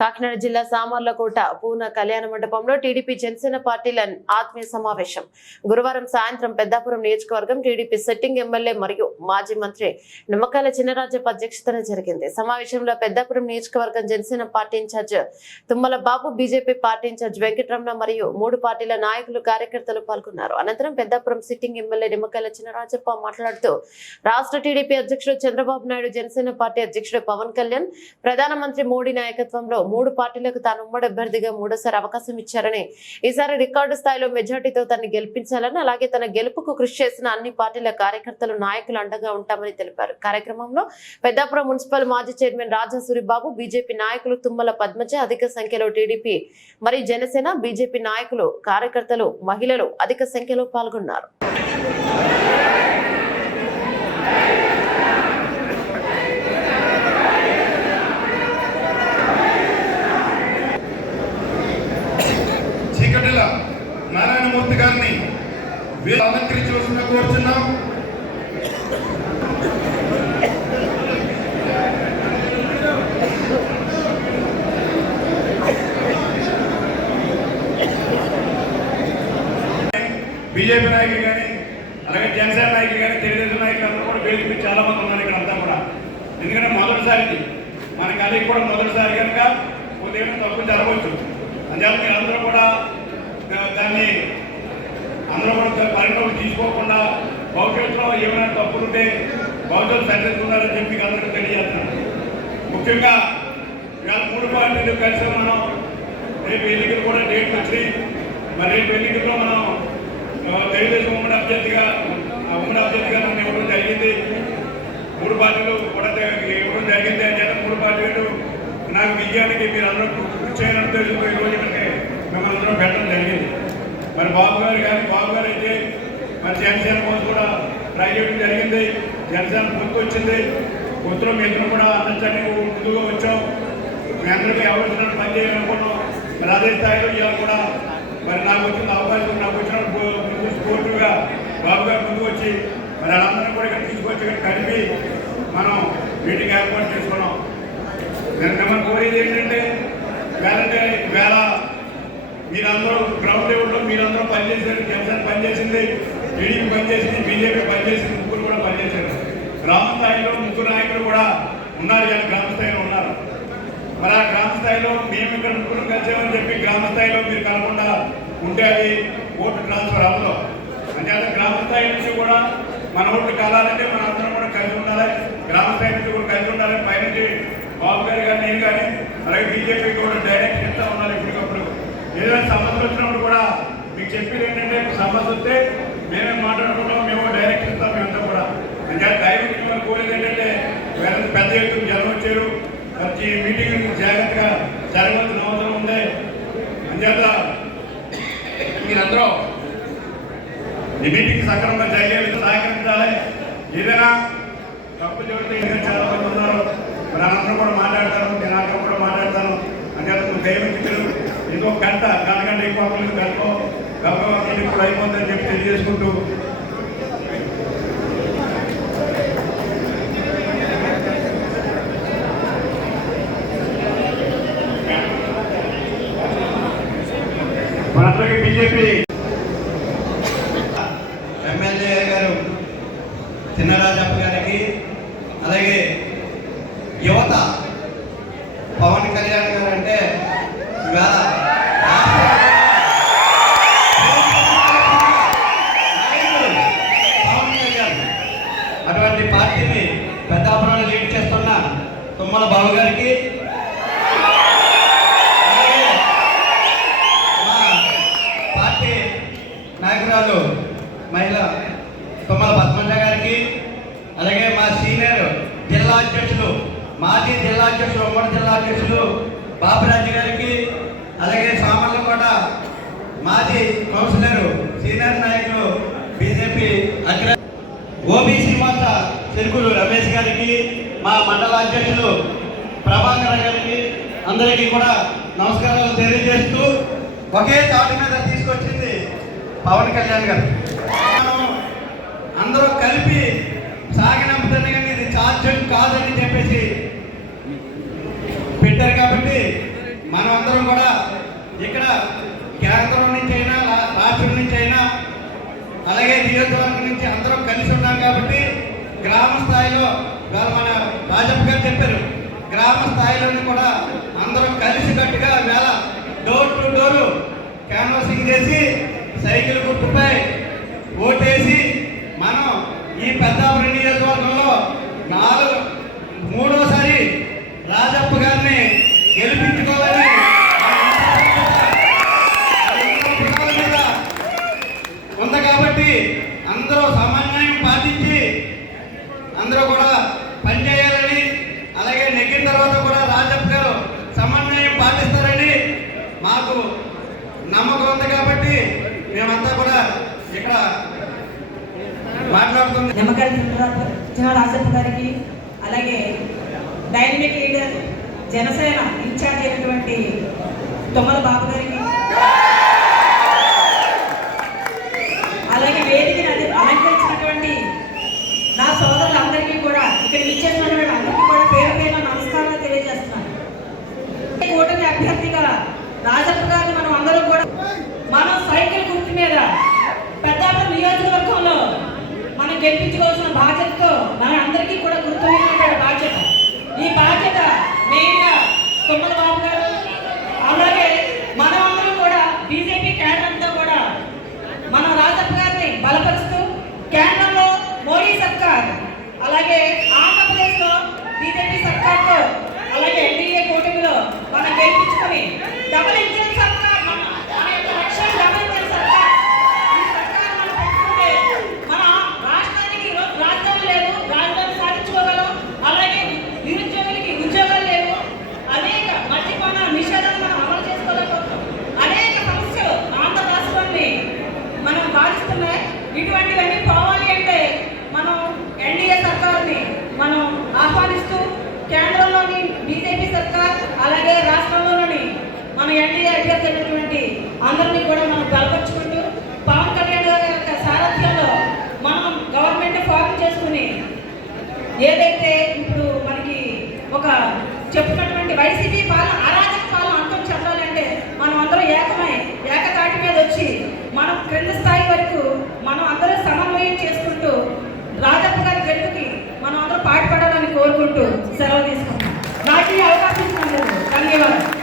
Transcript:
కాకినాడ జిల్లా సామర్లకోట పూన కళ్యాణ మండపంలో టీడీపీ జనసేన పార్టీల ఆత్మీయ సమావేశం. గురువారం సాయంత్రం పెద్దాపురం నియోజకవర్గం టీడీపీ సిట్టింగ్ ఎమ్మెల్యే మరియు మాజీ మంత్రి నిమ్మకాయల చినరాజప్ప అధ్యక్షతన జరిగింది. సమావేశంలో పెద్దాపురం నియోజకవర్గం Janasena party incharge Tummala Babu BJP party incharge Venkataramana మరియు మూడు పార్టీల నాయకులు కార్యకర్తలు పాల్గొన్నారు. అనంతరం పెద్దాపురం సిట్టింగ్ ఎమ్మెల్యే నిమ్మకాయల చినరాజప్ప మాట్లాడుతూ రాష్ట్ర టీడీపీ అధ్యక్షుడు చంద్రబాబు నాయుడు జనసేన పార్టీ అధ్యక్షుడు పవన్ కళ్యాణ్ ప్రధానమంత్రి మోడీ నాయకత్వంలో మూడు పార్టీలకు తాను ఉమ్మడి అభ్యర్థిగా మూడోసారి అవకాశం ఇచ్చారని ఈసారి రికార్డు స్థాయిలో మెజార్టీతో తనని గెలిపించాలని అలాగే తన గెలుపుకు కృషి చేసిన అన్ని పార్టీల కార్యకర్తలు నాయకులు అండగా ఉంటామని తెలిపారు. కార్యక్రమంలో పెద్దాపురం మున్సిపల్ మాజీ చైర్మన్ రాజా సూరిబాబు బీజేపీ నాయకులు తుమ్మల పద్మజ అధిక సంఖ్యలో టీడీపీ మరియు జనసేన బీజేపీ నాయకులు కార్యకర్తలు మహిళలు అధిక సంఖ్యలో పాల్గొన్నారు. బీజేపీ నాయకులు కానీ అలాగే జనసేన నాయకులు కానీ తెలుగుదేశం నాయకులు అందరూ కూడా వేదిక చాలా మంది ఉన్నారు ఇక్కడ అంతా కూడా. ఎందుకంటే మొదటిసారి మన కలిగి కూడా మొదటిసారి కనుక కొద్దిగా తప్పు జరగవచ్చు. అందువల్ల మీరు అందరూ కూడా దాన్ని అందరూ కూడా పరిణామం తీసుకోకుండా భవిష్యత్తులో ఏమైనా తప్పులుంటే భవిష్యత్తు సరిదిద్దుకున్నారని చెప్పి అందరికీ తెలియజేస్తున్నాను. ముఖ్యంగా ఇవాళ మూడు పాయింట్లు కలిసి మనం రేపు ఎన్నికలు కూడా డేట్ వచ్చి మరి రేపు ఎన్నికల్లో మనం తెలుగుదేశం ఉమ్మడి అభ్యర్థిగా ఆ ఉమ్మడి అభ్యర్థిగా నన్ను ఇవ్వడం జరిగింది. మూడు పార్టీలు కూడా ఇవ్వడం జరిగింది. అని చెప్పి మూడు పార్టీలు నాకు విజయానికి మీరు అందరూ కృషి చేయాలని ఉద్దేశంతో ఈ రోజు ఇక్కడికి మిమ్మల్ని అందరూ పెట్టడం జరిగింది. మరి బాబు గారు కానీ బాబు గారు అయితే మరి జనసేన కోసం కూడా ట్రై చేయడం జరిగింది. జనసేన ముందుకు వచ్చింది. పొత్తులో మీ ఇద్దరు కూడా అందించండి ముందుగా వచ్చాం. మీ అందరికీ ఎవరిసిన పని చేయాలనుకున్నాం. మరి అదే స్థాయిలో ఇవాళ కూడా మరి నాకు వచ్చిన అవకాశం నాకు వచ్చిన ముందు బాబు గారు ముందు వచ్చి మరి వాళ్ళందరినీ కూడా ఇక్కడ తీసుకొచ్చి ఇక్కడ కలిపి మనం మీటింగ్ ఏర్పాటు చేసుకున్నాం. నేను మిమ్మల్ని కోరేది ఏంటంటే వేలంటే వేళ మీరందరూ గ్రౌండ్ లెవెల్లో మీరందరూ పనిచేశారు జనసేన పనిచేసింది టీడీపీ పనిచేసింది బీజేపీ పనిచేసింది ముగ్గురు కూడా పనిచేశారు. గ్రామ స్థాయిలో ముగ్గురు నాయకులు కూడా ఉన్నారు ఇలా గ్రామ స్థాయిలో ఉన్నారు. మరి ఆ గ్రామ స్థాయిలో మేము ఇక్కడ ముగ్గురు కలిసామని చెప్పి గ్రామ స్థాయిలో మీరు కలగకుండా ఉంటే అది ఓటు ట్రాన్స్ఫర్ అవ్వదు. అంచేత గ్రామ స్థాయి నుంచి కూడా మన ఓట్లు కాలాలంటే మన అందరం కూడా కలిసి ఉండాలి. గ్రామ స్థాయి నుంచి కూడా కలిసి ఉండాలి పైనుంచి బాబు గారు కానీ నేను కానీ అలాగే బీజేపీ కూడా డైరెక్ట్ చెప్తా ఉండాలి ఇప్పటికప్పుడు ఏదైనా సమస్యలు వచ్చినప్పుడు కూడా మీకు చెప్పేది ఏంటంటే సమస్య వస్తే మేమే మాట్లాడుకుంటాం మేము డైరెక్ట్ ఇస్తాం మేమంతా కూడా. అంటే దైవం మనం కోరేది ఏంటంటే వేరే పెద్ద ఎత్తున జనం వచ్చారు. వచ్చి మీటింగ్ జాగ్రత్తగా జరగాల్సిన అవసరం ఉంది అంచేత మీరందరూ ఈ మీటింగ్ సక్రమంగా జరిగే విధంగా సహకరించాలి. ఏదైనా తప్పు జరిగితే చాలా మంది ఉన్నారు మరి అందరూ కూడా మాట్లాడతారు నేను అక్కడ కూడా మాట్లాడతాను అంటే నువ్వు దయమిత్రులు ఇంకో గంట గంట గంట ఎక్కువ గంట గంట గర్భవతి ఇప్పుడు అయిపోతుందని చెప్పి తెలియజేసుకుంటూ మనందరికీ బీజేపీ ఎమ్మెల్యే గారు చిన్నరాజప్ప గారికి అలాగే యువత పవన్ కళ్యాణ్ గారు అంటే ఇవాళ పవన్ కళ్యాణ్ అటువంటి పార్టీని పెద్దాపురంలో లీడ్ చేస్తున్న తుమ్మల బాబు గారికి మా పార్టీ నాయకురాలు మహిళ తుమ్మల పద్మజ గారికి అలాగే మా సీనియర్ జిల్లా అధ్యక్షులు మాజీ జిల్లా అధ్యక్షులు ఉమ్మడి జిల్లా అధ్యక్షులు బాబురాజు గారికి అలాగే సామర్లకోట మాజీ కౌన్సిలర్ సీనియర్ నాయకులు బీజేపీ అగ్ర ఓబీసీ మోర్చ చెరుకులు రమేష్ గారికి మా మండల అధ్యక్షులు ప్రభాకర్ గారికి అందరికీ కూడా నమస్కారాలు తెలియజేస్తూ ఒకే తాటి మీద తీసుకొచ్చింది పవన్ కళ్యాణ్ గారు. మనం అందరూ కలిపి సాగినంపుతుంది సాధ్యం కాదని చెప్పేసి పెట్టారు కాబట్టి కేంద్రం నుంచి అయినా రా- రాష్ట్రం నుంచి అయినా అలాగే నియోజకవర్గం నుంచి అందరం కలిసి ఉన్నాం కాబట్టి గ్రామ స్థాయిలో మన రాజప్ప గారు చెప్పారు. గ్రామ స్థాయిలోని కూడా అందరం కలిసి కట్టుగా వేళ డోర్ టు డోరు క్యాన్వాసింగ్ చేసి సైకిల్ గుర్తుపై ఓటేసి మనం ఈ పెద్దాపురం నియోజకవర్గంలో నాలుగు మూడోసారి రాజప్ప గారిని గెలిపించుకోవాలని ఉంది కాబట్టి అందరూ సమన్వయం పాటించి అందరూ కూడా పనిచేయాలని అలాగే నెగ్గిన తర్వాత కూడా రాజప్ప గారు సమన్వయం పాటిస్తారని మాకు నమ్మకం ఉంది కాబట్టి మేమంతా కూడా ఇక్కడ మాట్లాడుతుంది నిమ్మకాయల చిన్న రాజప్ప గారికి అలాగే డైనమిక్ లీడర్ జనసేన ఇన్ఛార్జ్ అయినటువంటి తొమ్మల బాబు గారికి అలాగే వేదికని అది అలంకరించినటువంటి నా సోదరులందరికీ కూడా ఇక్కడ ఇచ్చేసినటువంటి అందరికీ కూడా పేరు పేరు నమస్కారాలు తెలియజేస్తున్నాను కూటమి అభ్యర్థిగా రాజప్ప గారిని మనం అందరం కూడా మనం సైకిల్ గుర్తు మీద పెద్దాపురం నియోజకవర్గంలో మనం గెలిపించుకోవాల్సిన బాధ్యతతో మన అందరికీ కూడా గుర్తున్నటువంటి బాధ్యత. ఈ బాధ్యత మెయిన్గా తొమ్మిది బాబు గారు అలాగే మనం అందరం కూడా బీజేపీ క్యాడర్ అంతా కూడా మనం రాజప్ప గారిని బలపరుస్తూ కేంద్రంలో మోడీ సర్కార్ అలాగే ఆంధ్రప్రదేశ్లో బీజేపీ సర్కార్తో అలాగే ఎన్డీఏ కూటమిలో మనం గెలిపించుకొని డబుల్ ఇంజిన్ సర్కార్ మన మన యొక్క లక్ష్యం డబుల్ ఇంజిన్ సర్కార్ ఈ సర్కార్ మనం పెట్టుకుంటే మన రాష్ట్రానికి ఈరోజు రాజధాని లేదు రాజధాని సాధించుకోగలం అలాగే నిరుద్యోగులకి ఉద్యోగాలు లేవు అనేక మద్యపాన నిషేధాలు మనం అమలు చేసుకోలేకపోతున్నాం అనేక సమస్యలు ఆంధ్ర రాష్ట్రాన్ని మనం బాధిస్తున్నాయి ఇటువంటివన్నీ పోవాలి అంటే మనం ఎన్డీఏ సర్కార్ని మనం ఆహ్వానిస్తూ కేంద్రంలోని బీజేపీ సర్కార్ అలాగే రాష్ట్రంలోని మన ఎన్డీఏ అభ్యర్థి అయినటువంటి అందరినీ కూడా మనం బలపరుచుకుంటూ పవన్ కళ్యాణ్ గారి యొక్క సారథ్యంలో మనం గవర్నమెంట్ ఫామ్ చేసుకుని ఏదైతే ఇప్పుడు మనకి ఒక చెప్పుకున్నటువంటి వైసీపీ పాలన అరాజక పాలన అంతం చెప్పాలంటే మనం అందరం ఏకమై ఏకతాటి మీద వచ్చి మనం క్రింద స్థాయి వరకు మనం అందరూ సమన్వయం చేసుకుంటూ రాజప్ప గారి గెలుపుకి మనం అందరం పాటుపడాలని కోరుకుంటూ సెలవు తీసుకుంటాం నాకు అవకాశం ధన్యవాదాలు.